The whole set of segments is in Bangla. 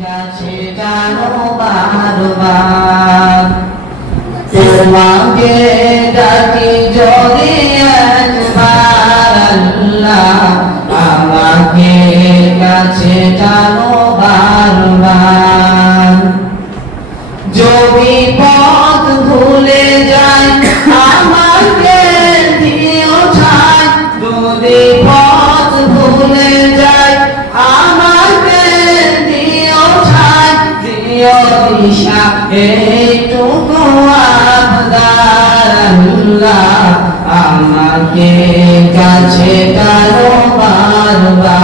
কাছে জানো বারবার তোমাকে ডাকি যদি একবার আল্লাহ আমাকে কাছে জানো বারবার যদি পথ ভুলে যাই আমাকে দিও ঠাই যদি পথ ভুলে যাই আমাকে দিও ঠাই দিও দিশা এইটুকু আবদার আল্লাহ আমাকে কাছে টানো বারবার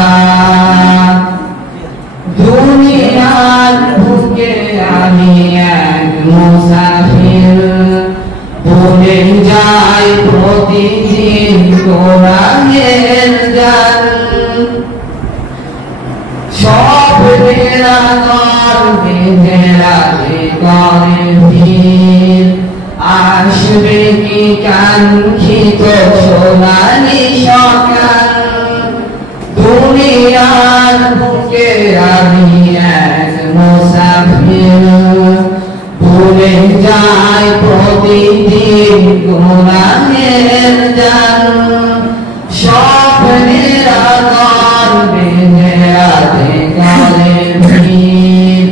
দুনিয়ার বুকে আমি এক মুসাফির ভুলে যাই প্রতিদিন কোরআনের গান সব নিরাদর বেঁধে রাখে করে ভিড় আসবে কি কাঙ্ক্ষিত সোনালি সকাল দুনিয়ার বুকে আমি এক মুসাফির ভুলে যাই প্রতিদিন কোরআনের গান স্বপ্নের আদর বেঁধে রাতে করে ভিড়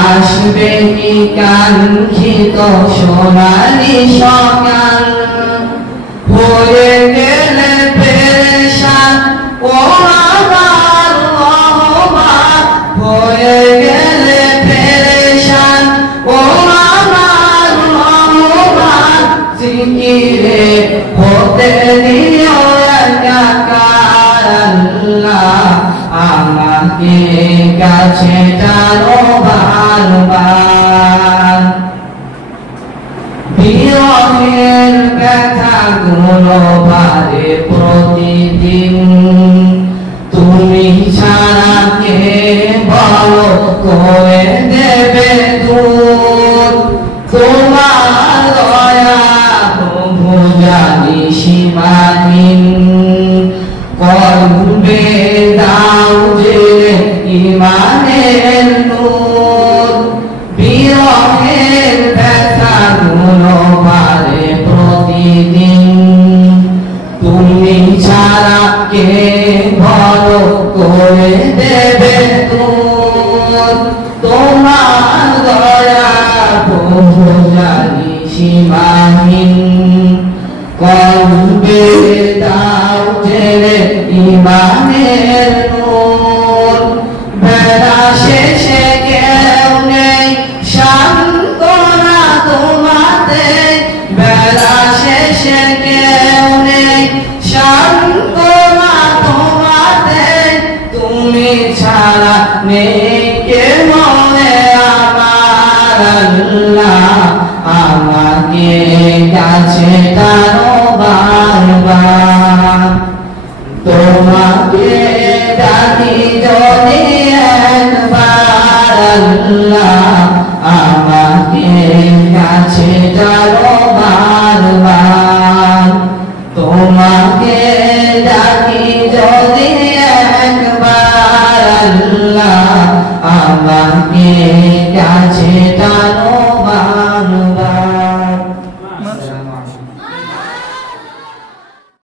আসবে কি কাঙ্ক্ষিত সোনালি সকাল হয়ে গেলে পেরেশান ও আমার রহমান হয়ে গেলে পেরেশান ও আমার রহমান জিকিরে হতে দিও একাকার আল্লাহ আমাকে কাছে টানো বারবার বিরহের ব্যথাগুলো বারে প্রতিদিন তুমি ছাড়া কে বলো করে দেবে দূর তোমার দয়া প্রভু জানি সীমাহীন কলবে দাও যে ইমানের নূর বিরহের ব্যথাগুলো বারে প্রতিদিন তুমি ছাড়া কে ভালো করে দেবে দূর তোমার দয়া প্রভু জানি সীমাহীন কলবে দাও জেলে ইমানের নূর বেলা শেষে কেউ নেই সান্ত্বনা তোমাতে বেলা শেষে কেউ নেই সান্ত্বনা তোমাতে তুমি ছাড়া নেই কে মনে আমার আল্লাহ আমাকে কাছে টানো বারবার তোমাকে ডাকি যদি একবার আল্লাহ আমাকে কাছে টানো বারবার তোমার